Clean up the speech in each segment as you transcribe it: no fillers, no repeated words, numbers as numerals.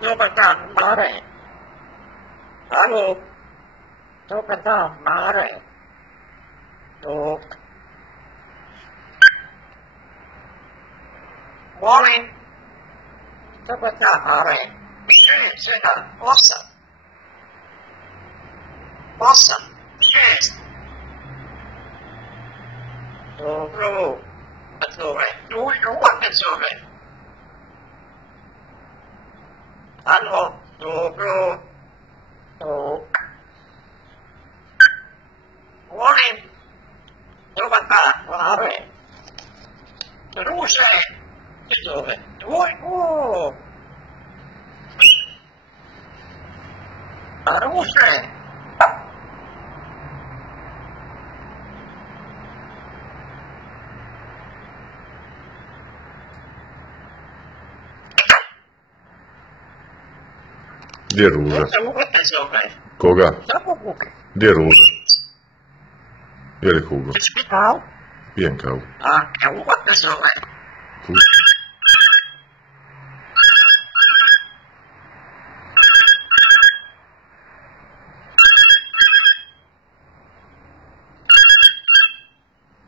Dobar dan, Mare. Alo. Dobar dan, Mare. Dok. Molim. Dobar dan, Mare. 7, 8. 8, 6. Dobro. A zove. Uvijek zove. Alo, dobro. Dok. Molim. Dobar dan, Mare. Druže. Zove. Dvojku. Druže. Gdje je Ruža? Koga? Gdje je Ruža? Je li Hugo? Pijem kavu.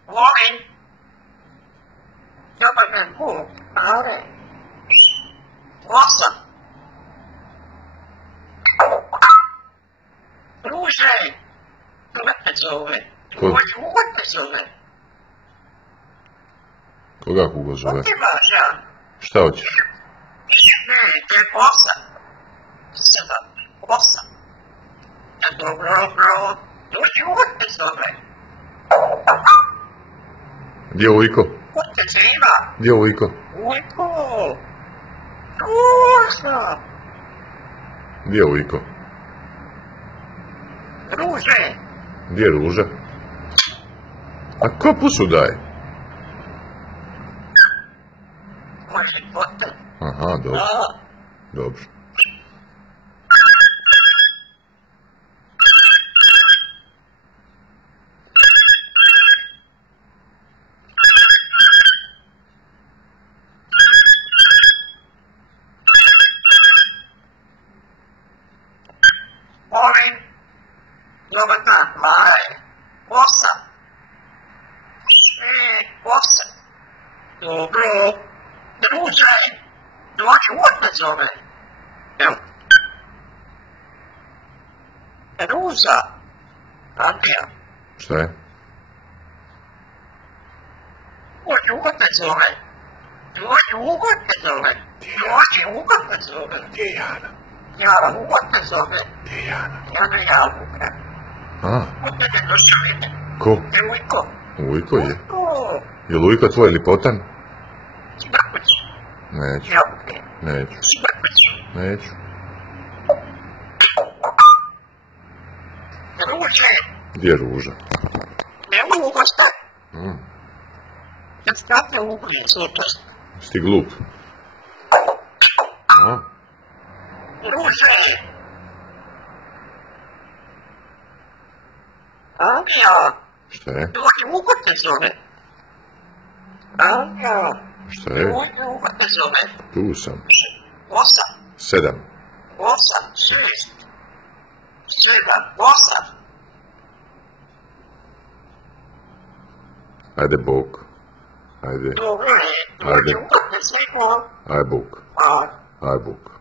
Molim. Dobar dan, Hugo. Mare. 8. Druže, kako te zove? Hugo te zove. Koga Hugo zove? Ti imaš, ja? Šta hoćeš? Ne, to je 8. 7, 8. Dobro. Druže, Hugo te zove. Gdje je Ujko? Ko te zima? Gdje je Ujko? Ujko. Druže. Gdje je Ujko? Druže. Gdje je Ruža? A ko pusu daje? Može potem. Aha, dobro. Dobro. Molim. Dobar dan, Mare. 8. 8. Dobro. Druže. Dođi, Hugo te zove. Evo. Ruža. Andrija. Šta je? Hugo te zove. Hugo te zove. Hugo te zove. Gdje je Jana? Jana, Hugo te zove. Gdje je Jana? Jana Jabuka. A, Hugo te došao ide. ko? Ujko. Ujko je. Ujko. Je li Ujko tvoj lipotan? Smrkući. Neću, Jabuke. neću, Smrkući. neću. Druže. Gdje je Ruža? Ne mogu stati. Mm. Kad state u glupost. Si ti glup? A? Druže. Andrija. Šta je? Dođi, Hugo te zove. Andrija. Šta je? Hugo te zove. Tu sam. 8. 7. 8, 6. 7, 8. Ajde Bog. Ajde. Dobro je. Ajde. Hugo te zove. Aj Bog. A. Aj Bog.